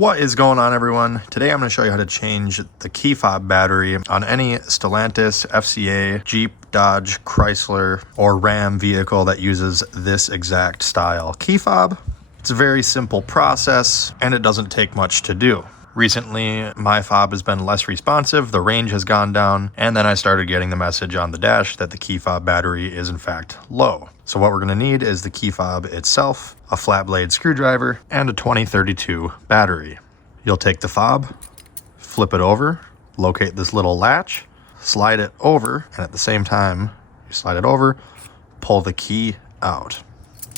What is going on, everyone? Today I'm going to show you how to change the key fob battery on any Stellantis, FCA, Jeep, Dodge, Chrysler, or Ram vehicle that uses this exact style key fob. It's a very simple process and it doesn't take much to do. Recently, my fob has been less responsive, the range has gone down, and then I started getting the message on the dash that the key fob battery is in fact low. So what we're going to need is the key fob itself, a flat blade screwdriver, and a 2032 battery. You'll take the fob, flip it over, locate this little latch, slide it over, and at the same time you slide it over, pull the key out.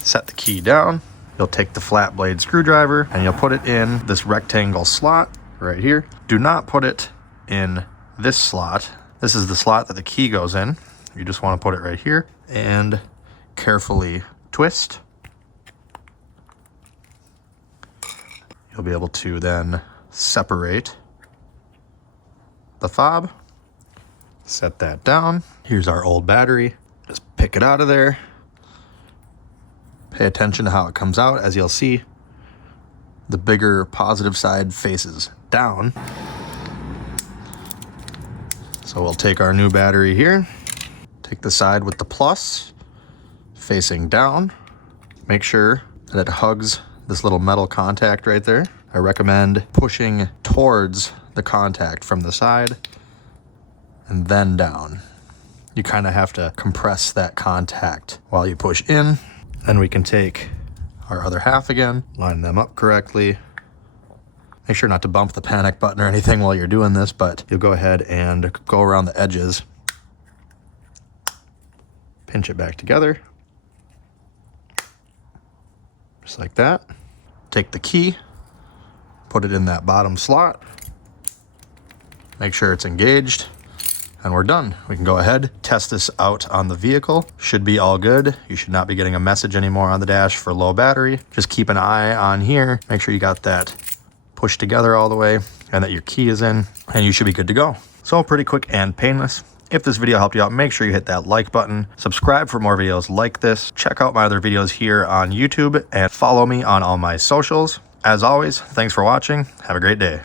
Set the key down. You'll take the flat blade screwdriver and you'll put it in this rectangle slot right here. Do not put it in this slot. This is the slot that the key goes in. You just want to put it right here and carefully twist. You'll be able to then separate the fob. Set that down. Here's our old battery. Just pick it out of there. Pay attention to how it comes out. As you'll see, the bigger positive side faces down. So we'll take our new battery here, take the side with the plus facing down. Make sure that it hugs this little metal contact right there. I recommend pushing towards the contact from the side and then down. You kind of have to compress that contact while you push in. Then we can take our other half again, line them up correctly. Make sure not to bump the panic button or anything while you're doing this, but you'll go ahead and go around the edges. Pinch it back together. Just like that. Take the key, put it in that bottom slot. Make sure it's engaged. And we're done. We can go ahead, test this out on the vehicle. Should be all good. You should not be getting a message anymore on the dash for low battery. Just keep an eye on here. Make sure you got that pushed together all the way and that your key is in, and you should be good to go. So pretty quick and painless. If this video helped you out, make sure you hit that like button. Subscribe for more videos like this. Check out my other videos here on YouTube and follow me on all my socials. As always, thanks for watching. Have a great day.